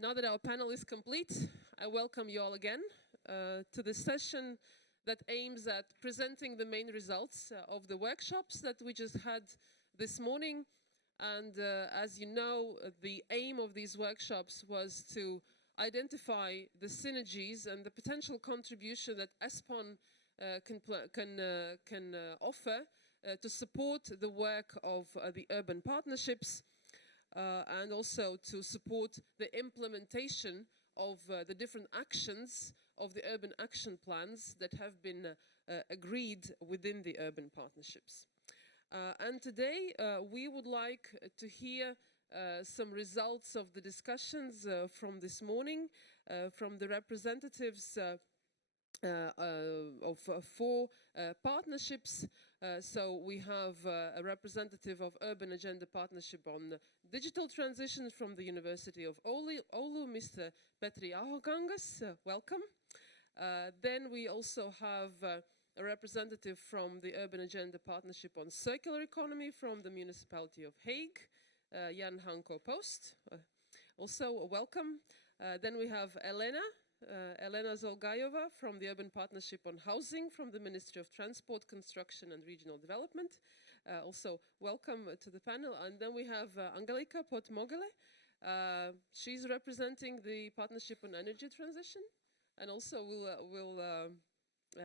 Now that our panel is complete, I welcome you all again to this session that aims at presenting the main results of the workshops that we just had this morning. And as you know, the aim of these workshops was to identify the synergies and the potential contribution that ESPON can offer to support the work of the urban partnerships and also to support the implementation of the different actions of the urban action plans that have been agreed within the urban partnerships. And today we would like to hear some results of the discussions from this morning from the representatives of four partnerships. So we have a representative of Urban Agenda Partnership on Digital Transition from the University of Oulu, Mr. Petri Ahokangas, welcome. Then we also have a representative from the Urban Agenda Partnership on Circular Economy from the Municipality of Hague, Jan Hanko Post, also welcome. Then we have Elena Zolgajova from the Urban Partnership on Housing from the Ministry of Transport, Construction and Regional Development. Also welcome to the panel. And then we have Angelika Potmogele. She's representing the Partnership on Energy Transition and also will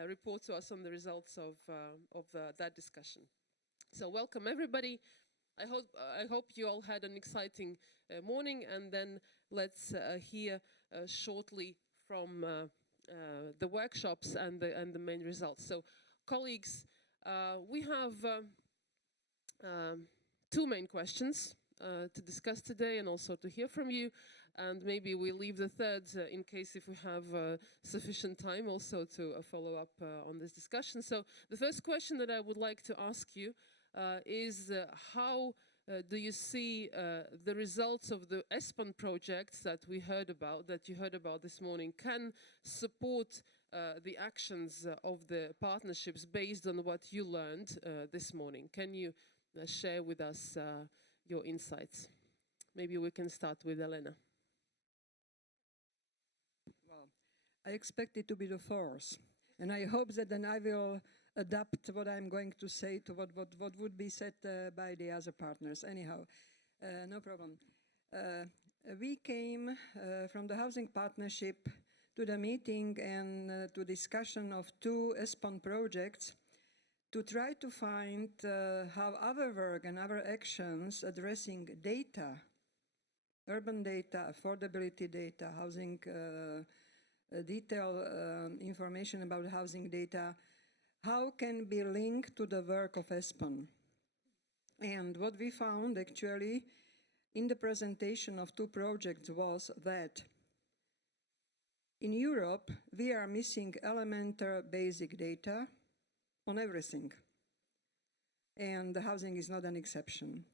report to us on the results of that discussion. So welcome everybody. I hope you all had an exciting morning, and then let's hear shortly from the workshops and the main results. So colleagues, we have two main questions to discuss today and also to hear from you, and maybe we'll leave the third in case if we have sufficient time also to follow up on this discussion. So the first question that I would like to ask you is how do you see the results of the ESPON projects that you heard about this morning can support the actions of the partnerships based on what you learned this morning? Can you share with us your insights? Maybe we can start with Elena. Well, I expect it to be the fourth, and I hope that then I will adapt what I'm going to say to what would be said by the other partners. Anyhow, no problem. We came from the housing partnership to the meeting and to discussion of two ESPON projects to try to find how our work and our actions addressing data, urban data, affordability data, housing detailed information about housing data, how can be linked to the work of ESPON. And what we found actually in the presentation of two projects was that in Europe we are missing elementary basic data on everything, and the housing is not an exception.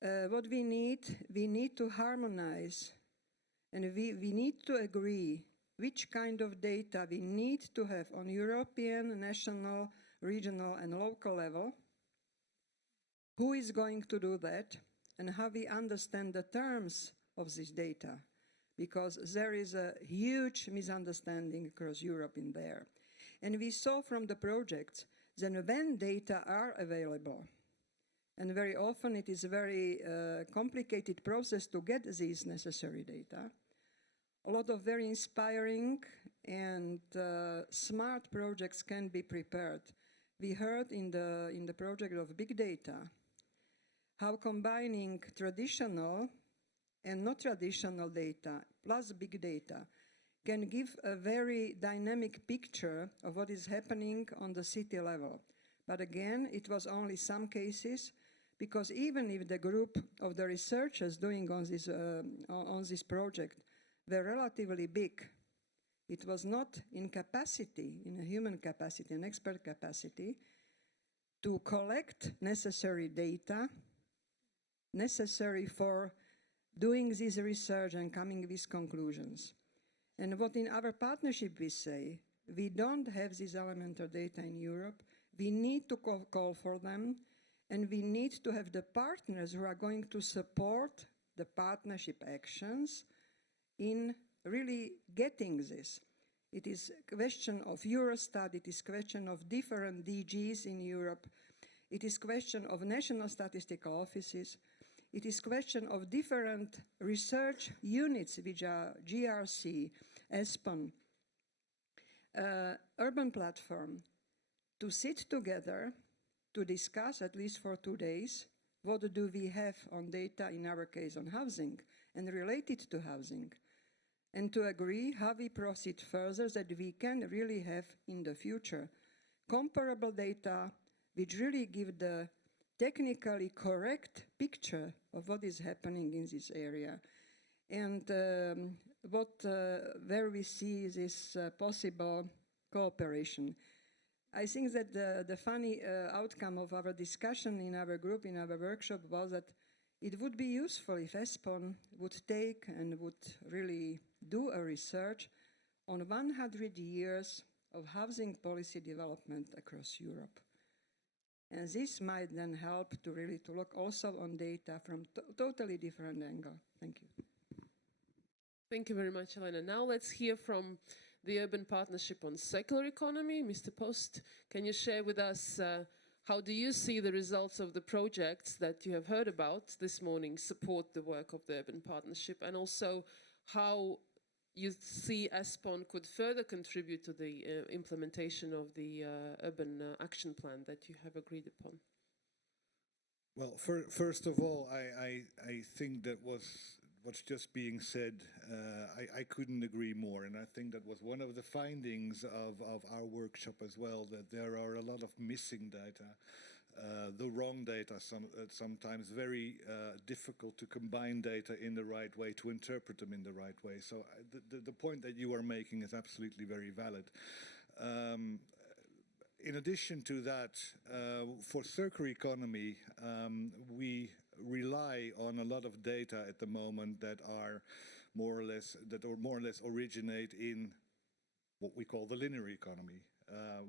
What we need to harmonize, and we need to agree which kind of data we need to have on European, national, regional and local level, who is going to do that, and how we understand the terms of this data, because there is a huge misunderstanding across Europe in there. And we saw from the projects that when data are available, and very often it is a very complicated process to get these necessary data, a lot of very inspiring and smart projects can be prepared. We heard in the project of big data how combining traditional and not traditional data plus big data can give a very dynamic picture of what is happening on the city level. But again, it was only some cases, because even if the group of the researchers doing on this project were relatively big, it was not in capacity, in a human capacity, an expert capacity, to collect necessary data necessary for doing this research and coming with conclusions. And what in our partnership we say, we don't have this elemental data in Europe, we need to call for them, and we need to have the partners who are going to support the partnership actions in really getting this. It is a question of Eurostat, it is a question of different DGs in Europe, it is a question of national statistical offices, it is a question of different research units, which are GRC, ESPON, Urban Platform, to sit together to discuss, at least for 2 days, what do we have on data, in our case on housing, and related to housing, and to agree how we proceed further, that we can really have in the future comparable data which really give the technically correct picture of what is happening in this area, and where we see this possible cooperation. I think that the funny outcome of our discussion in our group, in our workshop, was that it would be useful if ESPON would take and would really do a research on 100 years of housing policy development across Europe. And this might then help to really to look also on data from totally different angle. Thank you. Thank you very much, Elena. Now let's hear from the Urban Partnership on Circular Economy. Mr. Post, can you share with us how do you see the results of the projects that you have heard about this morning support the work of the Urban Partnership, and also how you see ESPON could further contribute to the implementation of the Urban Action Plan that you have agreed upon? Well, first of all, I think that what's just being said, I couldn't agree more, and I think that was one of the findings of our workshop as well, that there are a lot of missing data, the wrong data, sometimes very difficult to combine data in the right way, to interpret them in the right way. So the point that you are making is absolutely very valid. In addition to that, for circular economy, we rely on a lot of data at the moment that are more or less originate in what we call the linear economy.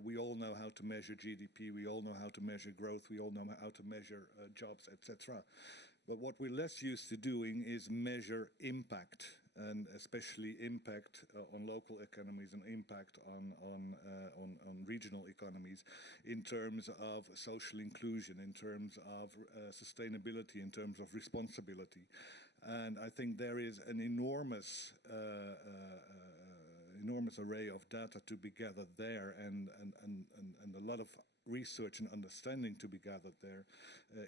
We all know how to measure GDP, we all know how to measure growth, we all know how to measure jobs, etc. But what we're less used to doing is measure impact, and especially impact on local economies and impact on regional economies in terms of social inclusion, in terms of sustainability, in terms of responsibility. And I think there is an enormous array of data to be gathered there, and a lot of research and understanding to be gathered there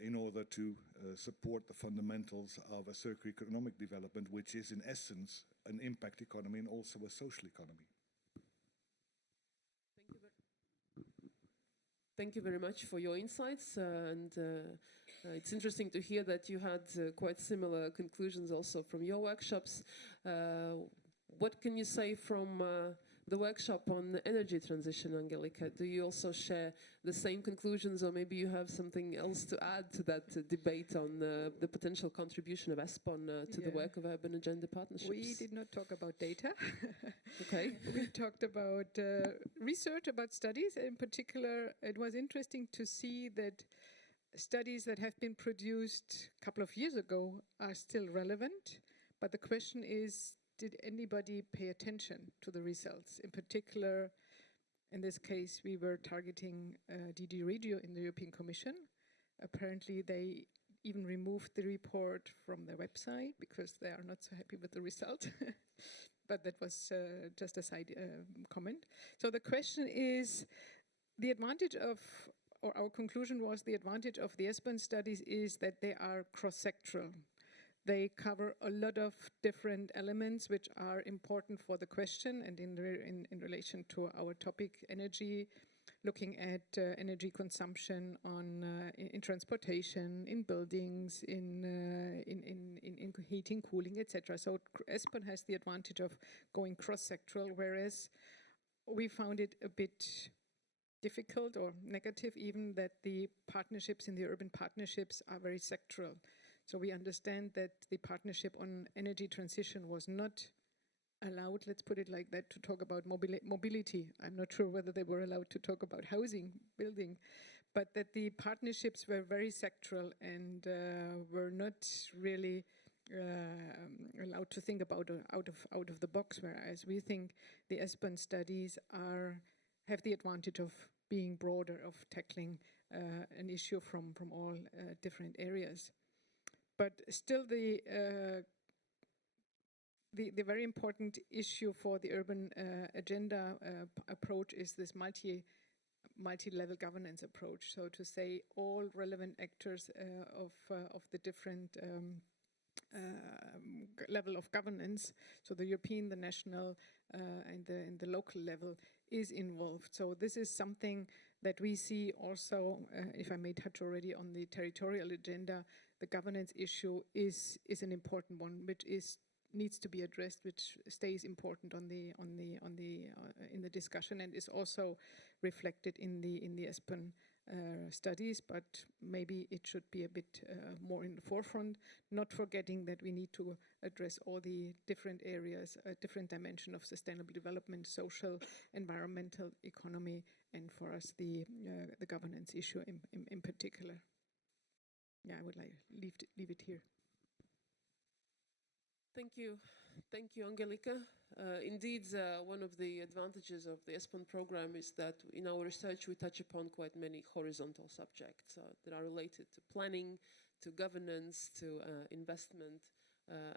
in order to support the fundamentals of a circular economic development, which is in essence an impact economy and also a social economy. Thank you very much for your insights, and it's interesting to hear that you had quite similar conclusions also from your workshops. What can you say from the workshop on energy transition, Angelika? Do you also share the same conclusions, or maybe you have something else to add to that debate on the potential contribution of ESPON to the work of Urban Agenda Partnerships? We did not talk about data. Okay. We talked about research, about studies. In particular, it was interesting to see that studies that have been produced a couple of years ago are still relevant. But the question is, did anybody pay attention to the results? In particular, in this case, we were targeting DG Regio in the European Commission. Apparently, they even removed the report from their website because they are not so happy with the result. But that was just a side comment. So the question is, the advantage of, or our conclusion was, the advantage of the ESPON studies is that they are cross-sectoral. They cover a lot of different elements which are important for the question, and in relation to our topic, energy, looking at energy consumption in transportation, in buildings, in heating, cooling, etc. So ESPON has the advantage of going cross-sectoral, whereas we found it a bit difficult or negative even that the partnerships in the urban partnerships are very sectoral. So we understand that the partnership on energy transition was not allowed, let's put it like that, to talk about mobility. I'm not sure whether they were allowed to talk about housing, building, but that the partnerships were very sectoral and were not really allowed to think about out of the box, whereas we think the ESPON studies have the advantage of being broader, of tackling an issue from all different areas. But still, the very important issue for the urban agenda approach is this multi-level governance approach. So to say all relevant actors of the different level of governance, so the European, the national, and the local level is involved. So this is something that we see also, if I may touch already on the territorial agenda, the governance issue is an important one, which needs to be addressed, which stays important in the discussion, and is also reflected in the ESPON studies, but maybe it should be a bit more in the forefront, not forgetting that we need to address all the different areas, different dimension of sustainable development, social, environmental, economy, and for us the governance issue in particular. Yeah, I would like leave it here. Thank you, Angelika. Indeed, one of the advantages of the ESPON program is that in our research we touch upon quite many horizontal subjects that are related to planning, to governance, to investment,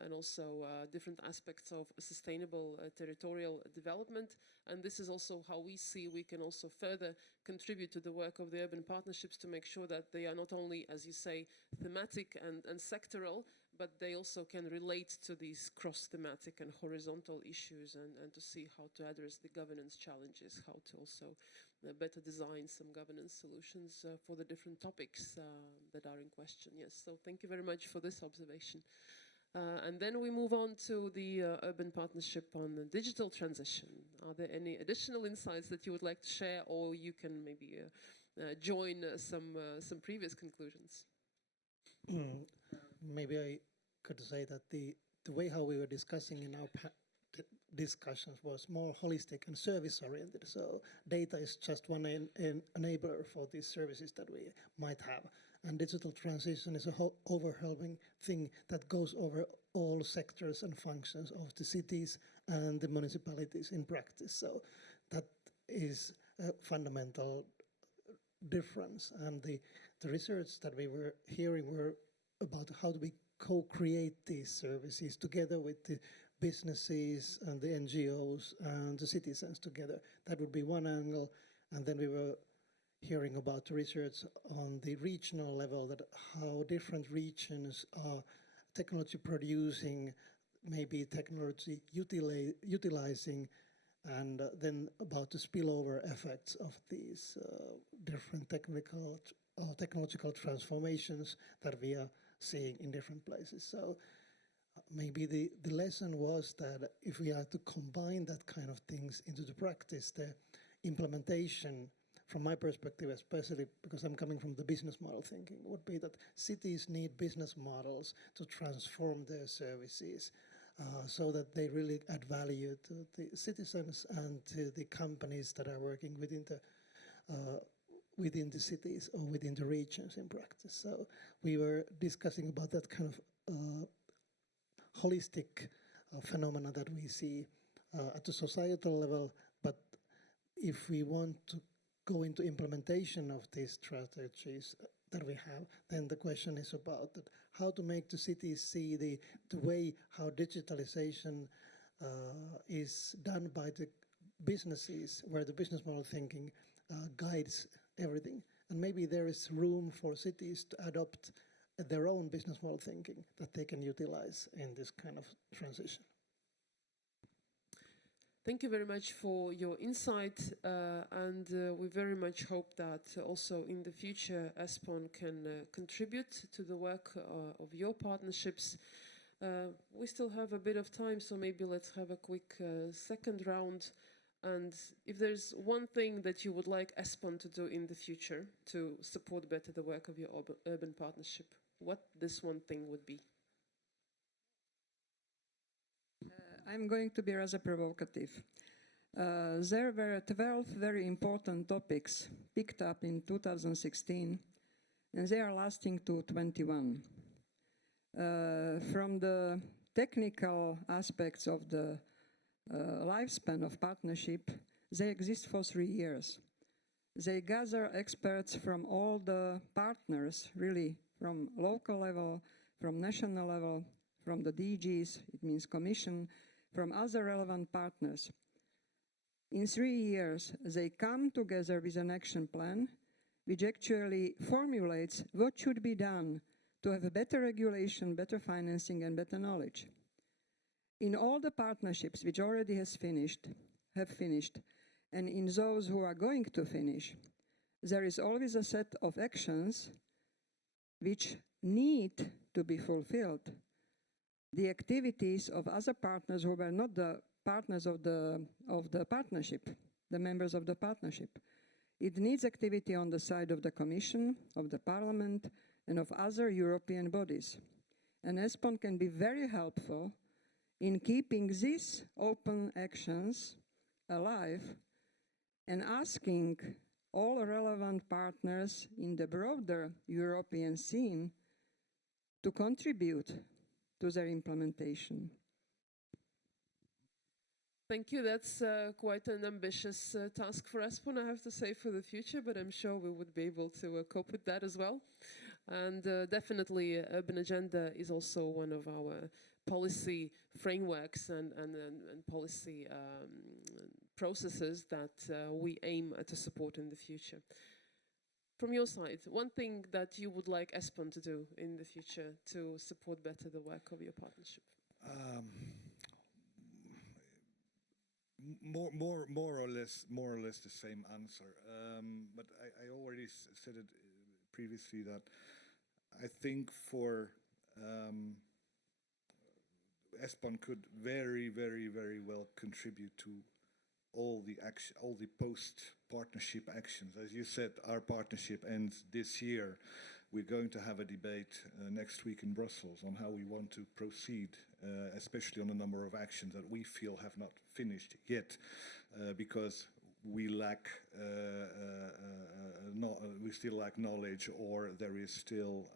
and also different aspects of sustainable territorial development. And this is also how we see we can also further contribute to the work of the urban partnerships to make sure that they are not only, as you say, thematic and sectoral, but they also can relate to these cross-thematic and horizontal issues, and to see how to address the governance challenges, how to also better design some governance solutions for the different topics that are in question. Yes, so thank you very much for this observation. And then we move on to the urban partnership on digital transition. Are there any additional insights that you would like to share, or you can maybe join some previous conclusions? Maybe I could say that the way how we were discussing in our discussions was more holistic and service oriented. So data is just one enabler for these services that we might have. And digital transition is a whole overwhelming thing that goes over all sectors and functions of the cities and the municipalities in practice. So that is a fundamental difference. And the research that we were hearing were about how do we co-create these services together with the businesses and the NGOs and the citizens together. That would be one angle. And then we were hearing about research on the regional level, that how different regions are technology producing, maybe technology utilizing, and then about the spillover effects of these different technological transformations that we are seeing in different places. So maybe the lesson was that if we are to combine that kind of things into the practice, the implementation, from my perspective, especially because I'm coming from the business model thinking, would be that cities need business models to transform their services so that they really add value to the citizens and to the companies that are working within the cities or within the regions in practice. So we were discussing about that kind of holistic phenomena that we see at the societal level, but if we want to go into implementation of these strategies that we have, then the question is about that how to make the cities see the way how digitalization is done by the businesses, where the business model thinking guides everything. And maybe there is room for cities to adopt their own business model thinking that they can utilize in this kind of transition. Thank you very much for your insight, and we very much hope that also in the future ESPON can contribute to the work of your partnerships. We still have a bit of time, so maybe let's have a quick second round. And if there's one thing that you would like ESPON to do in the future to support better the work of your urban partnership, what this one thing would be? I'm going to be rather provocative. There were 12 very important topics picked up in 2016, and they are lasting to 21. From the technical aspects of the lifespan of partnership, they exist for 3 years. They gather experts from all the partners, really, from local level, from national level, from the DGs, it means Commission, from other relevant partners. In 3 years, they come together with an action plan, which actually formulates what should be done to have a better regulation, better financing, and better knowledge. In all the partnerships which already have finished, and in those who are going to finish, there is always a set of actions which need to be fulfilled. The activities of other partners who were not the partners of the partnership, the members of the partnership. It needs activity on the side of the Commission, of the Parliament, and of other European bodies. And ESPON can be very helpful in keeping these open actions alive and asking all relevant partners in the broader European scene to contribute to their implementation. Thank you. That's quite an ambitious task for ESPON, I have to say, for the future, but I'm sure we would be able to cope with that as well. And definitely, Urban Agenda is also one of our policy frameworks and policy processes that we aim to support in the future. From your side, one thing that you would like ESPON to do in the future to support better the work of your partnership? More or less the same answer. But I already said it previously that I think for ESPON could very well contribute to all the post-partnership actions. As you said, our partnership ends this year. We're going to have a debate next week in Brussels on how we want to proceed, especially on a number of actions that we feel have not finished yet, because we still lack knowledge, or there is still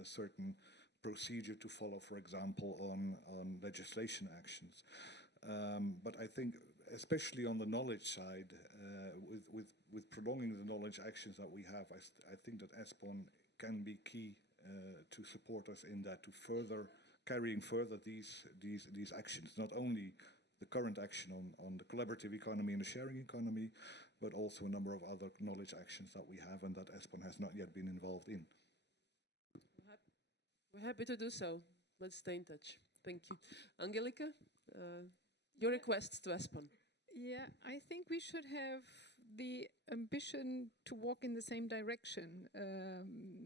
a certain procedure to follow, for example, on legislation actions. But I think, especially on the knowledge side, with prolonging the knowledge actions that we have, I think that ESPON can be key to support us in that, to carrying further these actions, not only the current action on the collaborative economy and the sharing economy, but also a number of other knowledge actions that we have and that ESPON has not yet been involved in. We're happy to do so. Let's stay in touch. Thank you. Angelika, your requests to ESPON. Yeah, I think we should have the ambition to walk in the same direction.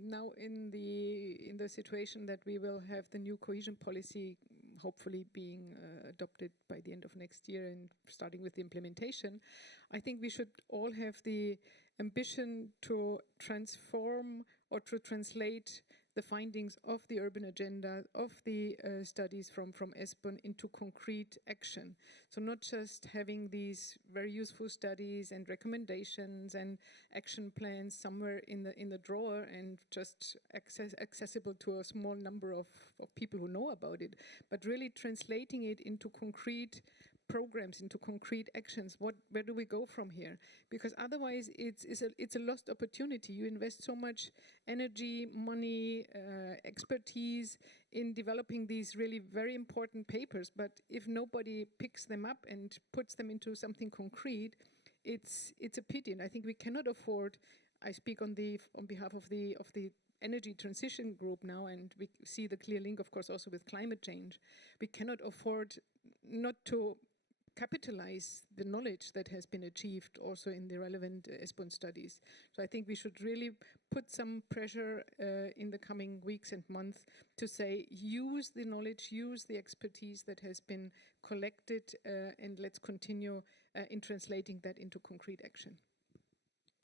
Now in the situation that we will have the new cohesion policy hopefully being adopted by the end of next year and starting with the implementation, I think we should all have the ambition to transform or to translate the findings of the urban agenda, of the studies from ESPON into concrete action. So not just having these very useful studies and recommendations and action plans somewhere in the drawer and just accessible to a small number of people who know about it, but really translating it into concrete programs, into concrete actions. Where do we go from here? Because otherwise it's a lost opportunity. You invest so much energy, money, expertise in developing these really very important papers, but if nobody picks them up and puts them into something concrete, it's a pity. And I think we cannot afford, I speak on behalf of the energy transition group now, and we see the clear link, of course, also with climate change. We cannot afford not to capitalize the knowledge that has been achieved also in the relevant ESPON studies. So I think we should really put some pressure in the coming weeks and months to say, use the knowledge, use the expertise that has been collected, and let's continue in translating that into concrete action.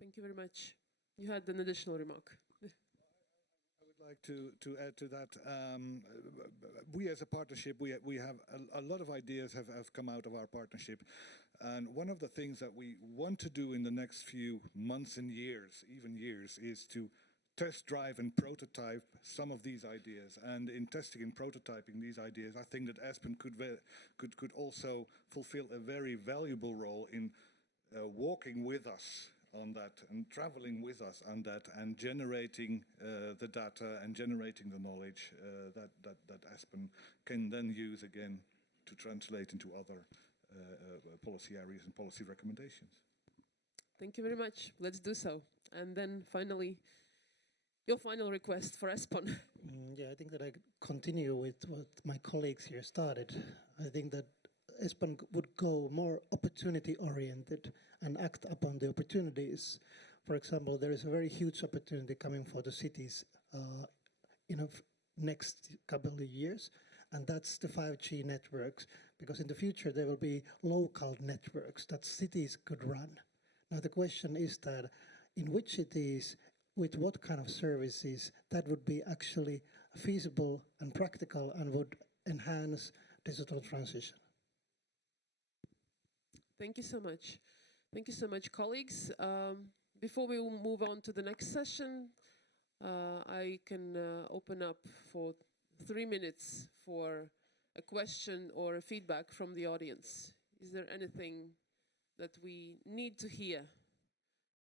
Thank you very much. You had an additional remark. Like to add to that, we as a partnership, we have a lot of ideas have come out of our partnership, and one of the things that we want to do in the next few months and years, even years, is to test drive and prototype some of these ideas. And in testing and prototyping these ideas, I think that ESPON could also fulfill a very valuable role in walking with us on that and traveling with us on that and generating the data and generating the knowledge that ESPON can then use again to translate into other policy areas and policy recommendations. Thank you very much. Let's do so. And then finally, your final request for ESPON. Yeah, I think that I continue with what my colleagues here started. I think that ESPON would go more opportunity-oriented and act upon the opportunities. For example, there is a very huge opportunity coming for the cities in the next couple of years, and that's the 5G networks, because in the future there will be local networks that cities could run. Now the question is that in which cities, with what kind of services, that would be actually feasible and practical and would enhance digital transition. Thank you so much. Thank you so much, colleagues. Before we move on to the next session, I can open up for 3 minutes for a question or a feedback from the audience. Is there anything that we need to hear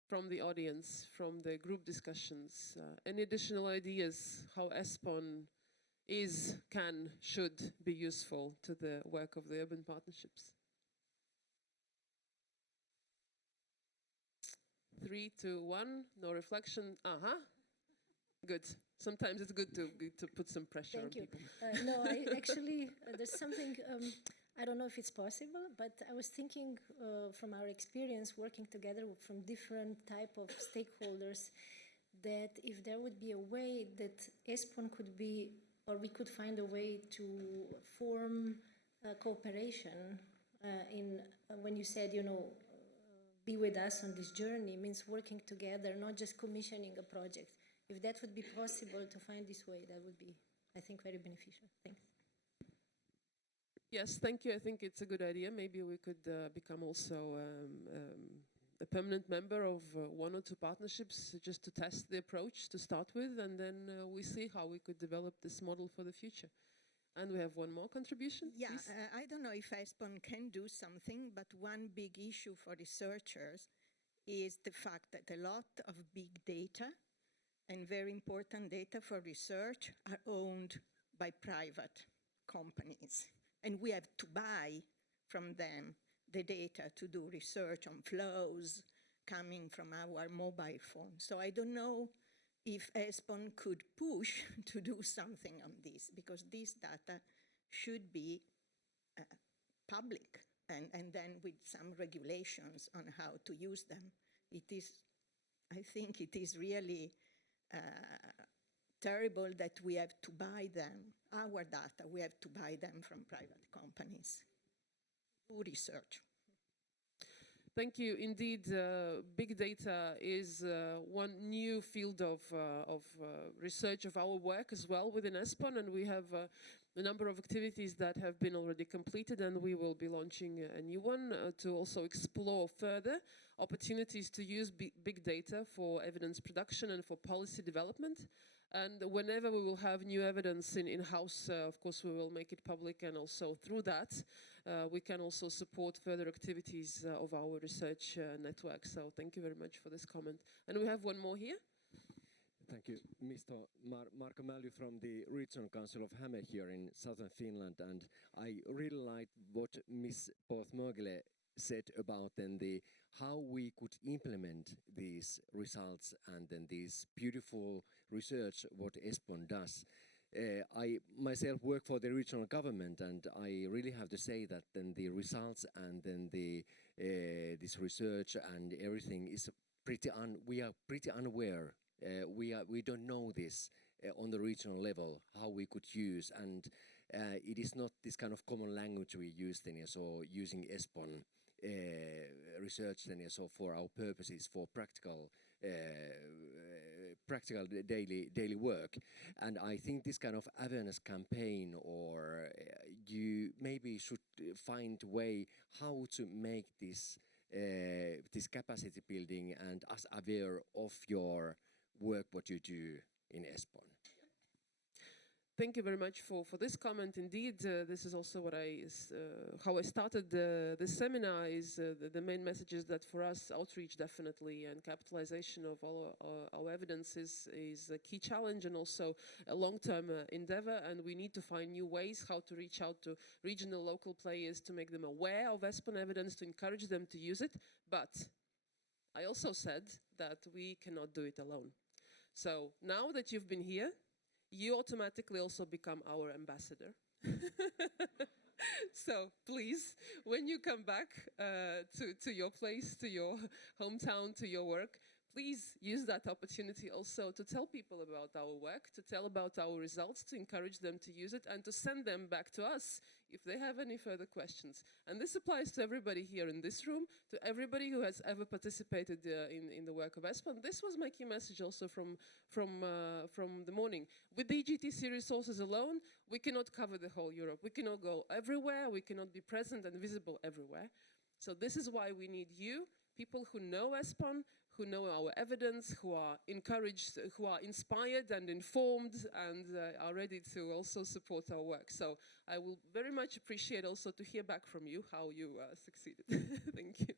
from the audience, from the group discussions? Any additional ideas how ESPON can, should be useful to the work of the urban partnerships? 3, 2, 1, no reflection. Good. Sometimes it's good to put some pressure on people. No, actually, there's something, I don't know if it's possible, but I was thinking from our experience working together from different type of stakeholders, that if there would be a way that ESPON could be, or we could find a way to form cooperation when you said, be with us on this journey, means working together, not just commissioning a project. If that would be possible to find this way, that would be, I think, very beneficial. Thanks. Yes, thank you. I think it's a good idea. Maybe we could become also a permanent member of 1 or 2 partnerships just to test the approach to start with, and then we see how we could develop this model for the future. And we have one more contribution. Yeah, I don't know if ESPON can do something, but one big issue for researchers is the fact that a lot of big data and very important data for research are owned by private companies. And we have to buy from them the data to do research on flows coming from our mobile phone. So I don't know if ESPON could push to do something on this, because this data should be public, and then with some regulations on how to use them. I think it is really terrible that we have to buy them, our data, we have to buy them from private companies. Do research. Thank you. Indeed, big data is one new field of research of our work as well within ESPON, and we have a number of activities that have been already completed, and we will be launching a new one to also explore further opportunities to use big data for evidence production and for policy development. And whenever we will have new evidence in-house, of course, we will make it public, and also through that, we can also support further activities of our research network. So thank you very much for this comment. And we have one more here. Thank you. Mr. Marko Mälly from the Regional Council of Häme here in southern Finland. And I really liked what Ms. Porth-Mögele said about then how we could implement these results and then this beautiful research what ESPON does. I myself work for the regional government, and I really have to say that then the results and then this research and everything is we are pretty unaware. We don't know this on the regional level how we could use, and it is not this kind of common language we use then, so using ESPON research then, so for our purposes, for practical daily work. And I think this kind of awareness campaign, or you maybe should find a way how to make this capacity building and us aware of your work what you do in ESPON. Thank you very much for this comment. Indeed, this is also what how I started this seminar. Is the main message is that for us, outreach definitely and capitalization of all our evidence is a key challenge and also a long-term endeavor. And we need to find new ways how to reach out to regional, local players to make them aware of ESPON evidence, to encourage them to use it. But I also said that we cannot do it alone. So now that you've been here, you automatically also become our ambassador. So please, when you come back to your place, to your hometown, to your work, please use that opportunity also to tell people about our work, to tell about our results, to encourage them to use it, and to send them back to us if they have any further questions. And this applies to everybody here in this room, to everybody who has ever participated in the work of ESPON. This was my key message also from the morning. With the EGTC resources alone, we cannot cover the whole Europe. We cannot go everywhere. We cannot be present and visible everywhere. So this is why we need you, people who know ESPON, who know our evidence, who are encouraged, who are inspired and informed and are ready to also support our work. So I will very much appreciate also to hear back from you how you succeeded. Thank you.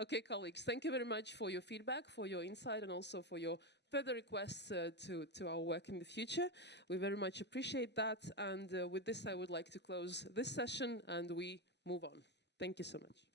Okay, colleagues, thank you very much for your feedback, for your insight, and also for your further requests to our work in the future. We very much appreciate that. And with this, I would like to close this session and we move on. Thank you so much.